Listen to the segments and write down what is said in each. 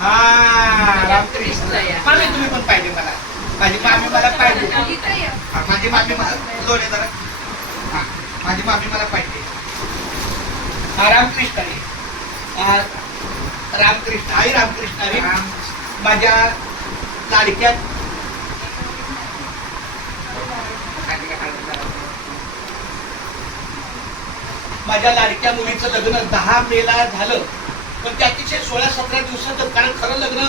हा रामकृष्ण मामी तुम्ही पण पाहिजे मला. माझी मामी मला पाहिजे. माझी मामी मला जोडे जरा. हा माझी मामी मला पाहिजे. हा रामकृष्ण रे. रामकृष्ण आई रामकृष्ण रे. माझ्या लाडक्यात माझ्या लाडक्या मुलीचं लग्न 10 मेला झालं. पण ते अतिशय 16-17 दिवसात, कारण खरं लग्न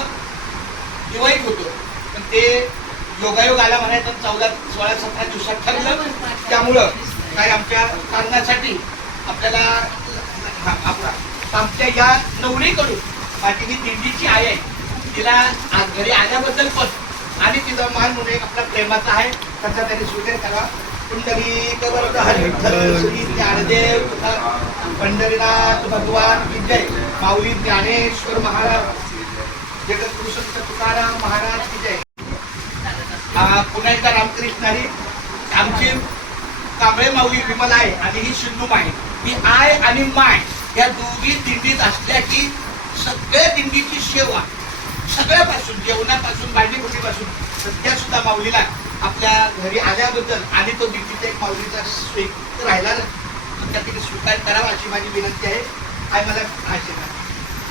दिवाळीत होतं, पण ते योगायोग आला म्हणायचं 16-17 दिवसात ठरलं. त्यामुळं काय आमच्या कारणासाठी आपल्याला आमच्या या नवरीकडून माझी जी दिंडीची आई आहे तिला घरी आल्याबद्दल पण आणि तिचा मान म्हणून एक आपला प्रेमाचा आहे त्याचा त्यांनी स्वीकार करा. पुंडलिक वरद हरी विठ्ठल श्री ज्ञानदेव पंढरीनाथ भगवान की जय. माऊली ज्ञानेश्वर महाराज, जगद्गुरु संत तुकाराम महाराज की जय. पुन्हा एकदा रामकृष्ण हरी. आमची कांबळे माऊली विमल आहे आणि ही शिंदू माय, ही आय आणि माय या दोघी दिंडीत असल्या की सगळ्या दिंडीची सेवा सगळ्यापासून, जेवणापासून भांडीपुटीपासून, सध्या सुद्धा माऊलीला आपल्या घरी आल्याबद्दल आणि तो दिंडीचा एक माऊलीचा राहिला त्या तिने स्वीकार करावा अशी माझी विनंती आहे. आणि मला आशीर्वाद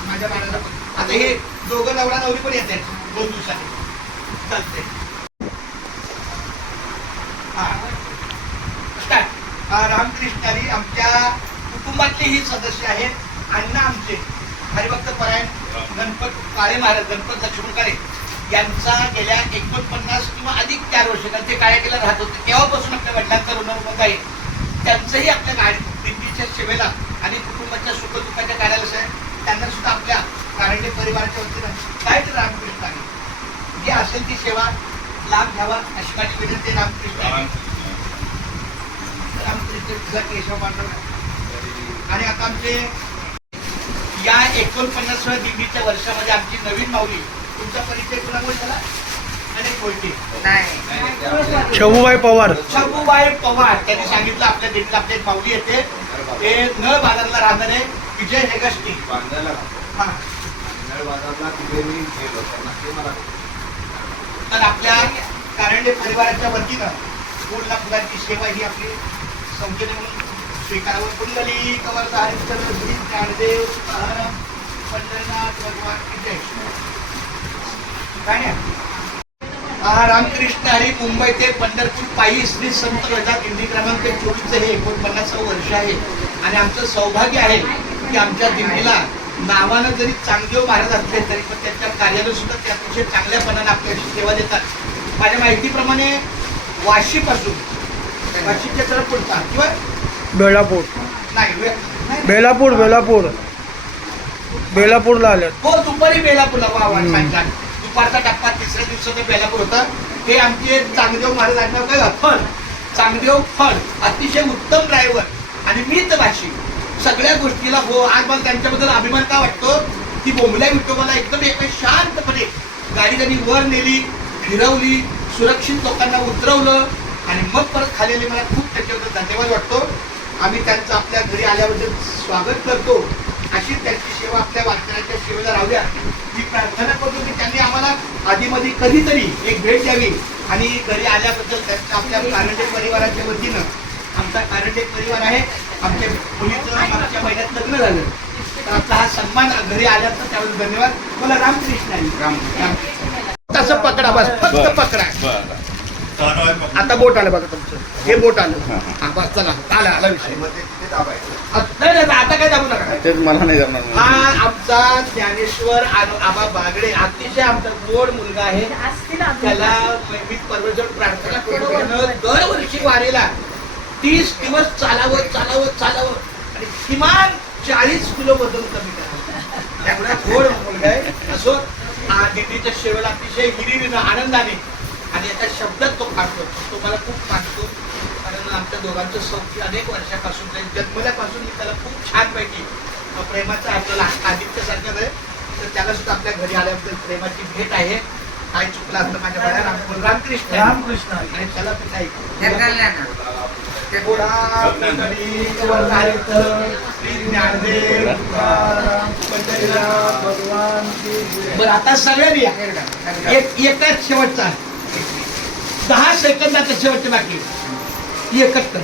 माझ्या बाळाला पण. आता हे दोघं नवरा नवरी पण येत आहेत 2 दिवसांनी. चालते. रामकृष्ण हरी. आमच्या कुटुंबातले ही सदस्य आहेत. अण्णा आमचे हरिभक्त परायण गणपत काळे महाराज, गणपत लक्ष्मण काळे यांचा गेल्या 49 किंवा अधिक 4 वर्ष ते काळ्या केला राहत होते तेव्हापासून आपल्या वडिलांचा ऋणमत आहे. त्यांचंही आपल्या गाडी दिंडीच्या सेवेला आणि कुटुंबाच्या सुखदुःखाच्या कार्याला त्यांना सुद्धा आपल्या कारंडे परिवाराच्या वतीनं काय तर रामकृष्ण आहे जी असेल ती सेवा लाभ घ्यावा अशी माझी विनंती. रामकृष्ण रामकृष्ण केशव पांडव. आणि आता आमचे या 49व्या दिंडीच्या वर्षामध्ये आमची नवीन माऊली, तुमचा परिचय कुणामुळे झाला? आणि कोयटे शबूबाई पवार. शबूबाई पवार त्यांनी सांगितलं आपल्या दिंडीला आपल्या एक माऊली येते ते नळ बाजारला राहणारे विजय हेगष्टी. तर आपल्या कारंडे परिवाराच्या वतीनं फुल फुलांची सेवा ही आपली संख्येने म्हणून स्वीकारावं. पुंडलिक वरद हरी विठ्ठल श्री ज्ञानदेव पंढरीनाथ भगवान की जय. काय नाही रामकृष्ण हरी. मुंबई ते पंढरपूर पायी श्री संत गजा दिंडी क्रमांक 24 हे 49वं वर्ष आहे. आणि आमचं सौभाग्य आहे की आमच्या दिंडीला नावानं जरी चांगदेव महाराज असले तरी पण त्यांच्या कार्याला सुद्धा ते अतिशय चांगल्यापणाने आपल्याशी सेवा देतात. माझ्या माहितीप्रमाणे वाशीपासून वाशीच्या जरा पुढचा किंवा बेलापूर नाही बेलापूर बेलापूरला आले हो दुपारी बेलापूरला. वा दुपारचा टप्पा 3ऱ्या दिवसाचा बेलापूर होता. हे आमचे चांगदेव महाराज आडनाव काय फळ, चांगदेव फळ, अतिशय उत्तम ड्रायव्हर आणि मितभाषी सगळ्या गोष्टीला हो. आज मला त्यांच्याबद्दल अभिमान का वाटतो की बोंबल्या विठोबाला एकदम एका शांतपणे गाडी त्यांनी वर नेली, फिरवली, सुरक्षित लोकांना उतरवलं आणि मग परत खालेले. मला खूप त्याच्याबद्दल धन्यवाद वाटतो. आम्ही त्यांचं आपल्या घरी आल्याबद्दल स्वागत करतो. अशी त्यांची सेवा आपल्या वारकऱ्यांच्या सेवेला राहू द्या ही प्रार्थना करतो की त्यांनी आम्हाला आधीमध्ये कधीतरी एक भेट द्यावी. आणि घरी आल्याबद्दल त्यांच्या आपल्या कारंडे परिवाराच्या वतीनं, आमचा कारंडे परिवार आहे, आमच्या मुलीचं मागच्या महिन्यात लग्न झालं तर आपला हा सन्मान घरी आल्याचं त्यावेळेस धन्यवाद. मला रामकृष्ण आहे. तसं पकडा बस, फक्त पकडा. आता बोट आलं बघा तुमचं, हे बोट आलं. हा बस चला आला विषय. नाही आता काय दाबू नका. मला नाही जमणार. हा आमचा ज्ञानेश्वर आबा बागडे अतिशय आमचा गोड मुलगा आहे. त्याला मी परमेश्वर प्रार्थना करतो दरवर्षी वारीला 30 दिवस चालावं आणि किमान 40 किलो वजन कमी करावं. त्यामुळे गोड मुलगा आहे. असो दिंडीच्या सेवेला अतिशय हिरिरीनं आनंदाने आणि एका शब्दात तो काढतो. तो मला खूप मानतो कारण आमच्या दोघांचं सौख्य अनेक वर्षापासून जन्मल्यापासून मी त्याला खूप छानपैकी प्रेमाचा आपल्याला आदित्यसारखं आहे. तर त्याला सुद्धा आपल्या घरी आल्याबद्दल प्रेमाची भेट आहे. काय चुकलं असतं माझ्या बाळा रामकृष्ण रामकृष्ण आणि त्याला बरं आता सगळ्यांनी या. एकाच शेवटचा 10 सेकंदाचा शेवटचे बाकी एकच कर.